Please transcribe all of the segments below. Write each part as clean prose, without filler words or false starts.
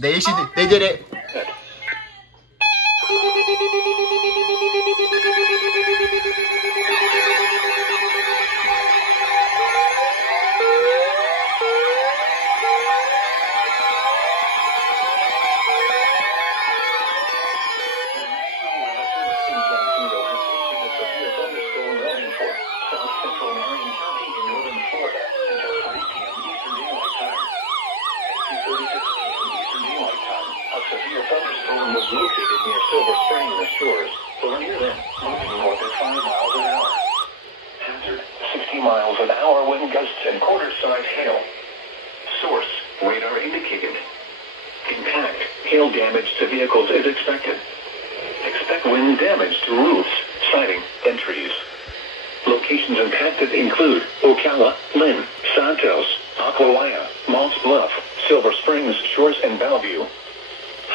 They did it. Thunderstorm was located near Silver Spring in the shores, so near them, moving more than 5 miles an hour. Hazard, 60 miles an hour wind gusts and quarter-size hail. Source, radar indicated. Impact, hail damage to vehicles is expected. Expect wind damage to roofs, siding, and trees. Locations impacted include Ocala, Lynn, Santos, Aquilaya, Mounts Bluff, Silver Springs, Shores, and Bellevue.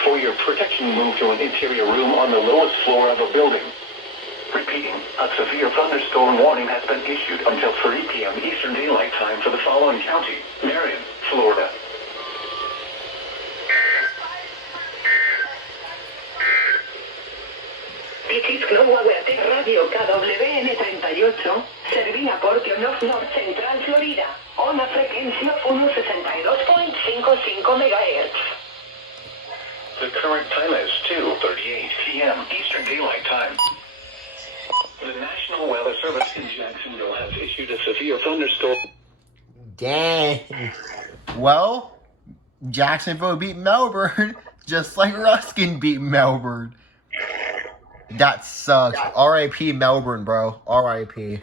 For your protection, move to an interior room on the lowest floor of a building. Repeating, a severe thunderstorm warning has been issued until 3 p.m. Eastern Daylight Time for the following county: Marion, Florida. Radio KWN38 servía por North Central Florida, una frecuencia 162.55 MHz. The current time is 2:38 p.m. Eastern Daylight Time. The National Weather Service in Jacksonville has issued a severe thunderstorm. Dang. Well, Jacksonville beat Melbourne, just like Ruskin beat Melbourne. That sucks. R.I.P. Melbourne, bro. R.I.P.